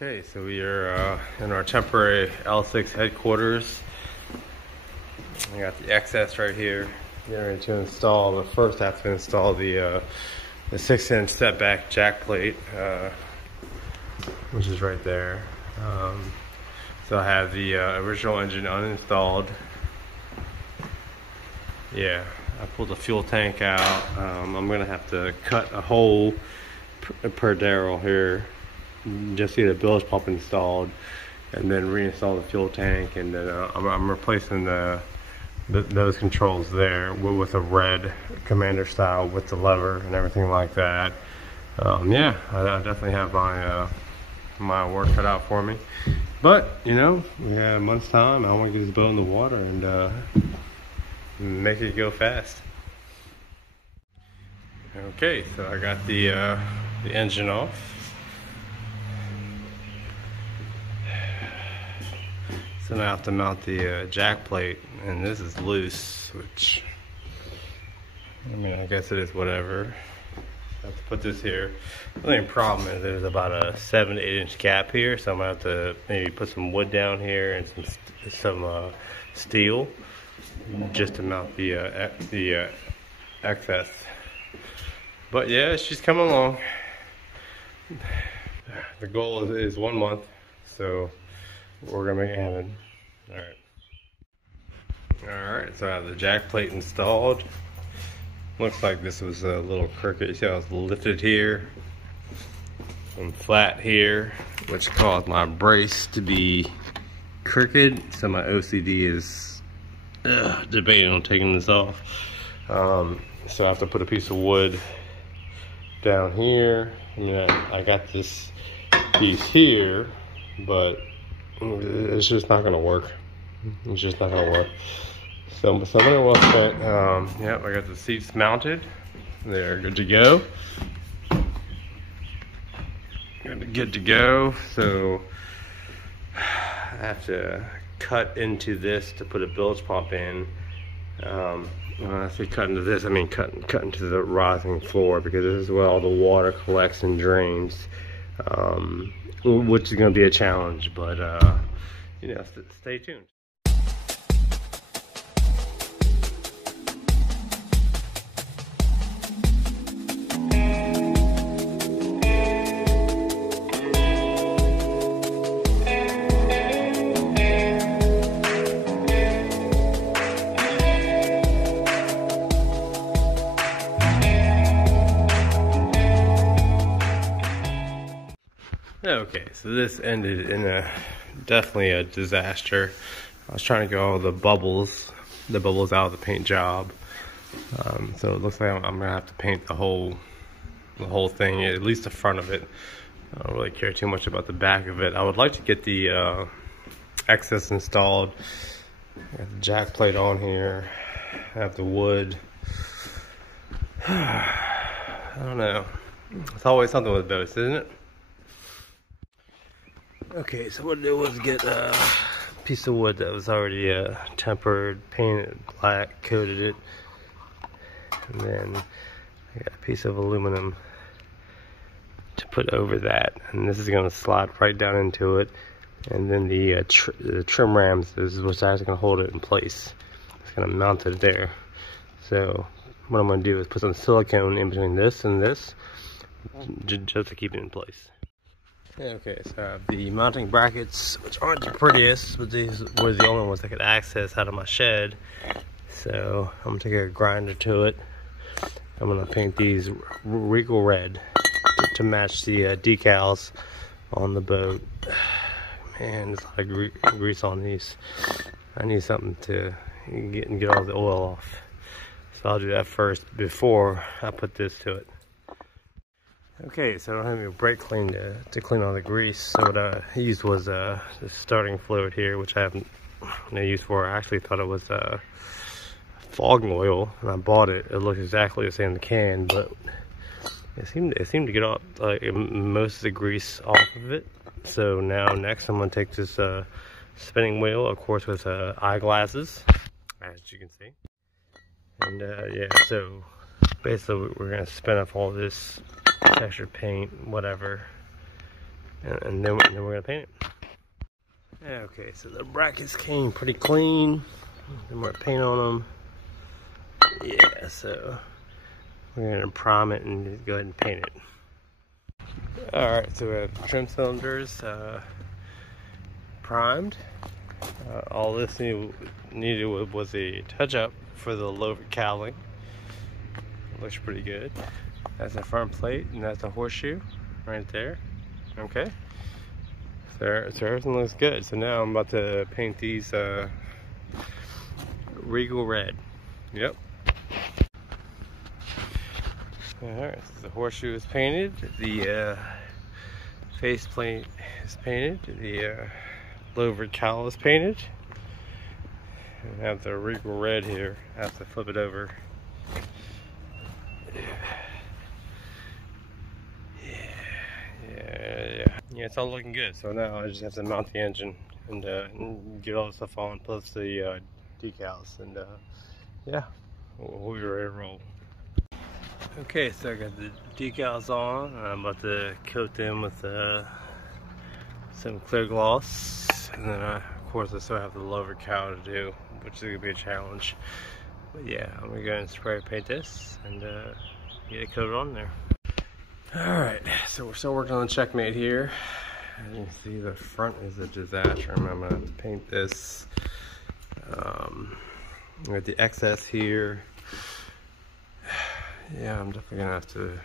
Okay, so we are in our temporary L6 headquarters. We got the excess right here. Getting ready to install, but first I have to install the 6-inch setback jack plate, which is right there. So I have the original engine uninstalled. Yeah, I pulled the fuel tank out. I'm gonna have to cut a hole per barrel here, just get a bilge pump installed, and then reinstall the fuel tank. And then I'm replacing those controls there with a red Commander style with the lever and everything like that. Yeah, I definitely have my work cut out for me. But you know, we have a month's time. I want to get this boat in the water and make it go fast. Okay, so I got the engine off. So now I have to mount the jack plate, and this is loose, which, I mean, I guess it is whatever. I have to put this here. The only problem is there's about a 7 to 8 inch gap here, so I'm gonna have to maybe put some wood down here and some steel just to mount the excess. But yeah, she's coming along. The goal is 1 month, so we're gonna make it happen. Alright, so I have the jack plate installed. Looks like this was a little crooked. You see how it's lifted here and flat here, which caused my brace to be crooked. So my OCD is debating on taking this off. So I have to put a piece of wood down here. I mean, I got this piece here, but it's just not gonna work. It's just not gonna work. So I'm gonna well spent. Yep, I got the seats mounted. They're good to go. Good to go. So I have to cut into this to put a bilge pump in. When I say cut into this, I mean cut into the rising floor, because this is where all the water collects and drains, which is going to be a challenge, but you know, stay tuned. Okay, so this ended in definitely a disaster. I was trying to get all the bubbles out of the paint job. So it looks like I'm gonna have to paint the whole thing, at least the front of it. I don't really care too much about the back of it. I would like to get the excess installed. I got the jack plate on here. I have the wood. I don't know. It's always something with boats, isn't it? Okay, so what I did was get a piece of wood that was already tempered, painted black, coated it, and then I got a piece of aluminum to put over that, and this is going to slide right down into it, and then the trim rams is what's actually going to hold it in place. It's going to mount it there. So what I'm going to do is put some silicone in between this and this, just to keep it in place. Okay, so I have the mounting brackets, which aren't the prettiest, but these were the only ones I could access out of my shed. So I'm gonna take a grinder to it. I'm gonna paint these regal red to match the decals on the boat. Man, there's a lot of grease on these. I need something to get all the oil off. So I'll do that first before I put this to it. Okay, so I don't have any brake clean to clean all the grease. So what I used was the starting fluid here, which I have no use for. I actually thought it was fogging oil, and I bought it. It looked exactly the same in the can, but it seemed to get off most of the grease off of it. So now next I'm gonna take this spinning wheel, of course with eyeglasses, as you can see. And yeah, so basically we're gonna spin off all this textured paint, whatever, and then we're gonna paint it. Okay, so the brackets came pretty clean. Then we're gonna paint on them. Yeah, so we're gonna prime it and just go ahead and paint it. All right, so we have trim cylinders primed. All this needed was a touch-up for the lower cowling. It looks pretty good. That's a front plate, and that's a horseshoe right there. Okay, so everything looks good. So now I'm about to paint these Regal red. Yep. Alright, so the horseshoe is painted, the face plate is painted, the lower cowl is painted. And I have the Regal red here. I have to flip it over. Yeah, it's all looking good. So now I just have to mount the engine and get all the stuff on, plus the decals, and yeah, we'll be ready to roll. Okay, so I got the decals on. I'm about to coat them with some clear gloss, and then of course I still have the lower cowl to do, which is gonna be a challenge. But yeah, I'm gonna go and spray paint this and get it coated on there. Alright, so we're still working on the checkmate here. As you can see, the front is a disaster. I'm gonna have to paint this. We got the excess here. Yeah, I'm definitely gonna have to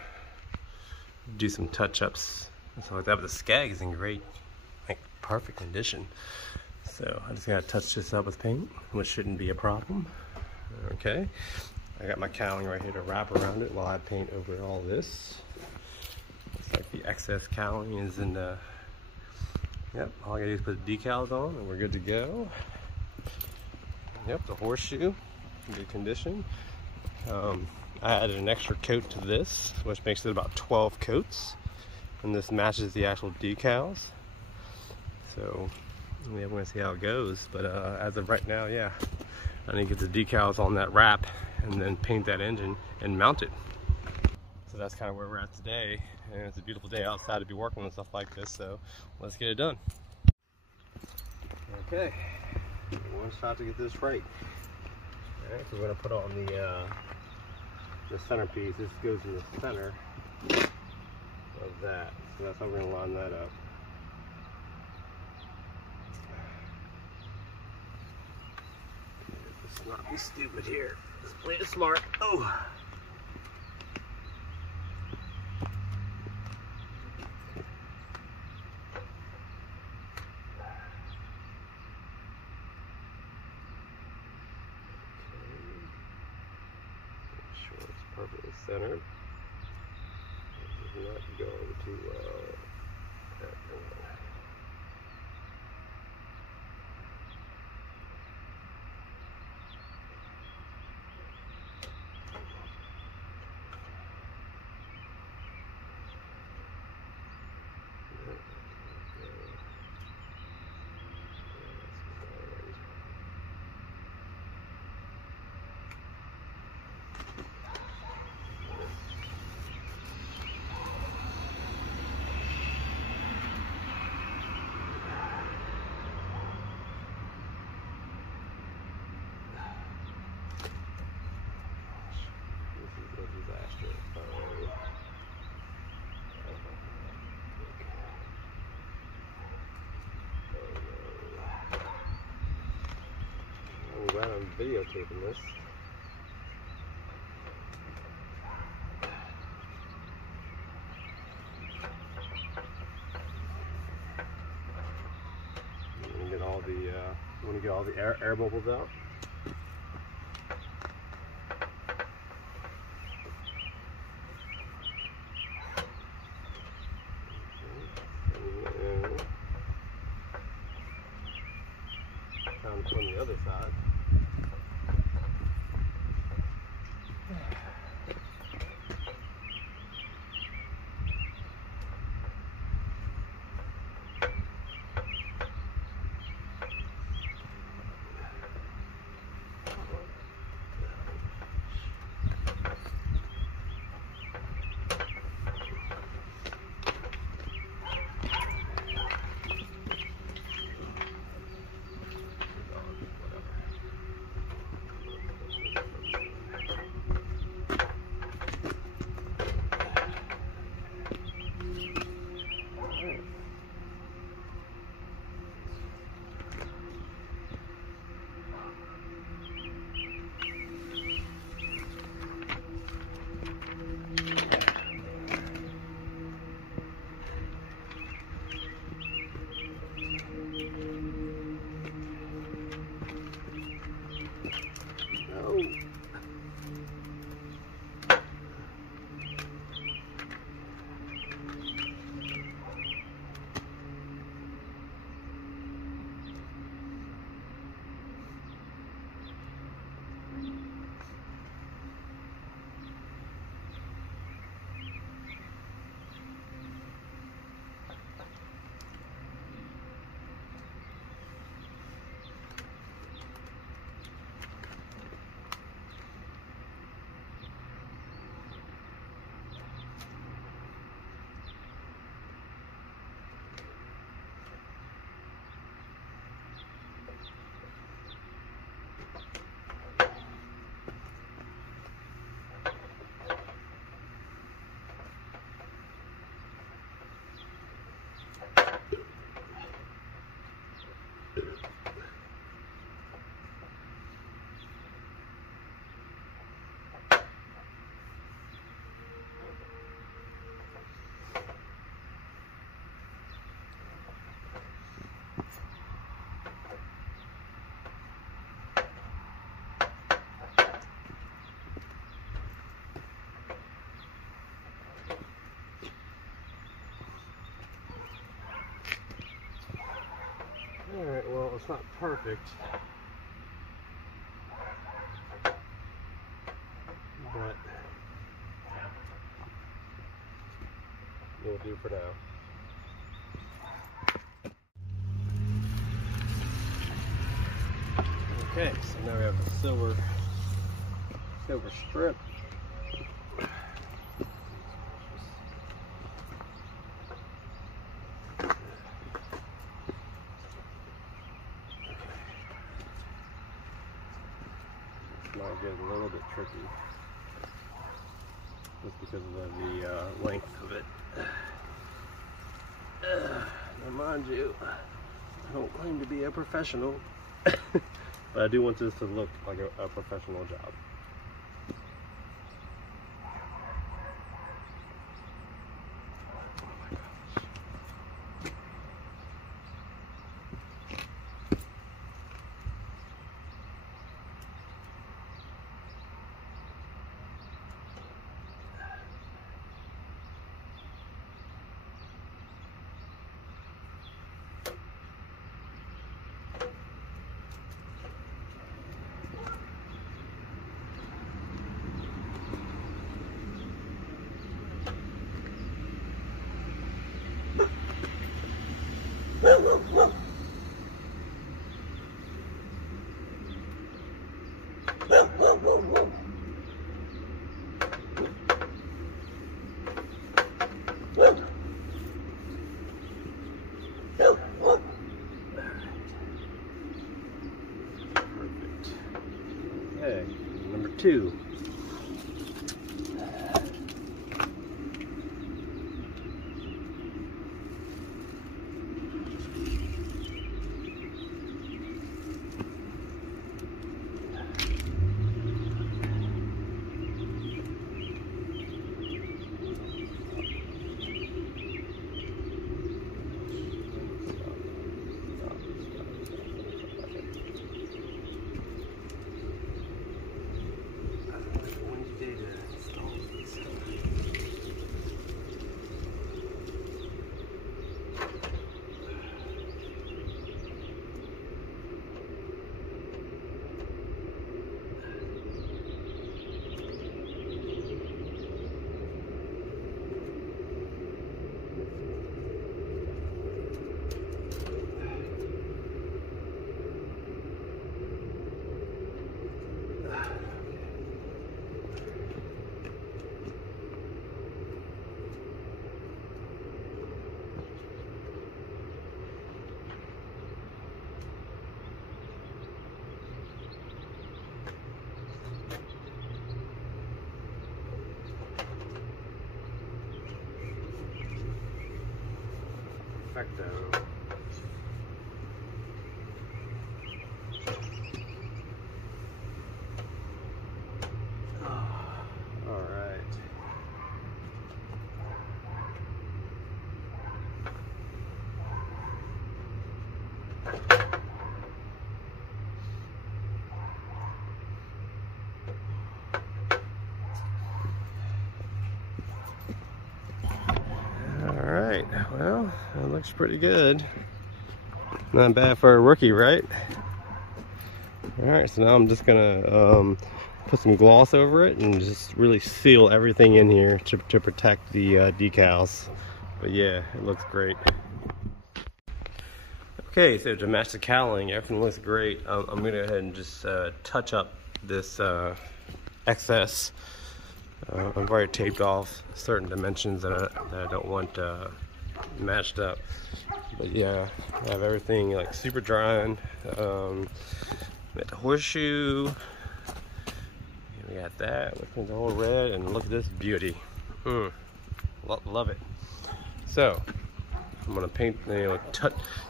do some touch-ups and stuff like that. But the skag is in great, like perfect condition. So I just gotta touch this up with paint, which shouldn't be a problem. Okay, I got my cowling right here to wrap around it while I paint over all this. Like the excess cowling is in the, yep, all I gotta do is put the decals on and we're good to go. Yep, the horseshoe, good condition. I added an extra coat to this, which makes it about 12 coats, and this matches the actual decals. So yeah, we're gonna see how it goes, but as of right now, yeah, I need to get the decals on that wrap and then paint that engine and mount it. So that's kind of where we're at today, and it's a beautiful day outside to be working on stuff like this, so let's get it done. Okay, one shot to get this right. All right, so we're gonna put on the centerpiece. This goes in the center of that, so that's how we're gonna line that up. Let's not be stupid here. Let's play it smart. Oh. Perfectly centered. This is not going too well. I'm glad I'm videotaping this. I'm gonna get all the air bubbles out. On the other side. Alright, well, it's not perfect, but it'll do for now. Okay, so now we have the silver strip. Might get a little bit tricky just because of the length of it. Now mind you, I don't claim to be a professional, but I do want this to look like a professional job. Okay, number 2. Perfecto. All right. Alright, well, it looks pretty good. Not bad for a rookie, right? Alright, so now I'm just gonna put some gloss over it and just really seal everything in here to protect the decals. But yeah, it looks great. Okay, so to match the cowling, everything looks great. I'm gonna go ahead and just touch up this excess. I've already taped off certain dimensions that I don't want matched up. But yeah, I have everything like super drying. Got the horseshoe. We got that. Look at the whole red, and look at this beauty. Love it. So I'm gonna paint.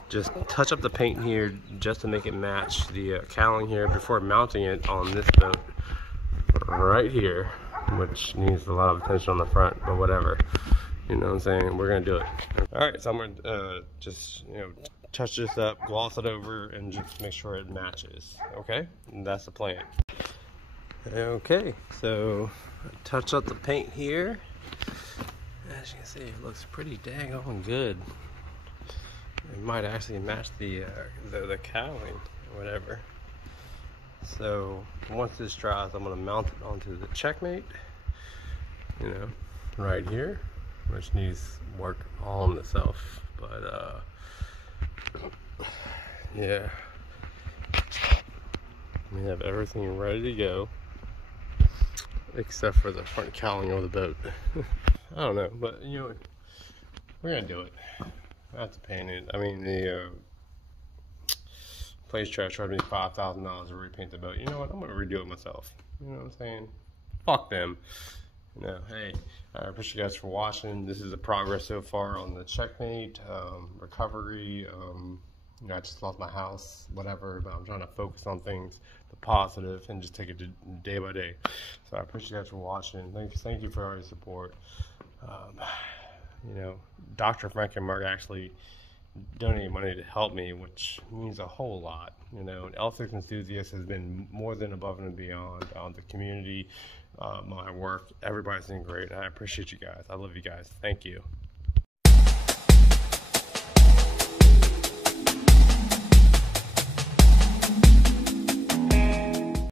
Just touch up the paint here just to make it match the cowling here before mounting it on this boat right here, which needs a lot of attention on the front, but whatever, you know what I'm saying, we're gonna do it. All right, so I'm gonna just touch this up, gloss it over, and just make sure it matches. Okay, and that's the plan. Okay, so touch up the paint here. As you can see, it looks pretty dang on good. it might actually match the cowling or whatever. So once this dries, I'm gonna mount it onto the Checkmate, you know, right here, which needs work all on itself, but yeah, we have everything ready to go except for the front cowling of the boat. I don't know, but you know, we're gonna do it. I have to paint it. I mean, the place charged me $5,000 to repaint the boat. You know what? I'm gonna redo it myself. You know what I'm saying? Fuck them. You know, hey, I appreciate you guys for watching. This is the progress so far on the Checkmate, recovery. You know, I just lost my house, whatever, but I'm trying to focus on things, the positive, and just take it day by day. So I appreciate you guys for watching. Thank you for all your support. You know, Dr. Frank and Mark actually donated money to help me, which means a whole lot. You know, and L6 Enthusiast has been more than above and beyond on the community, my work. Everybody's doing great, and I appreciate you guys. I love you guys. Thank you.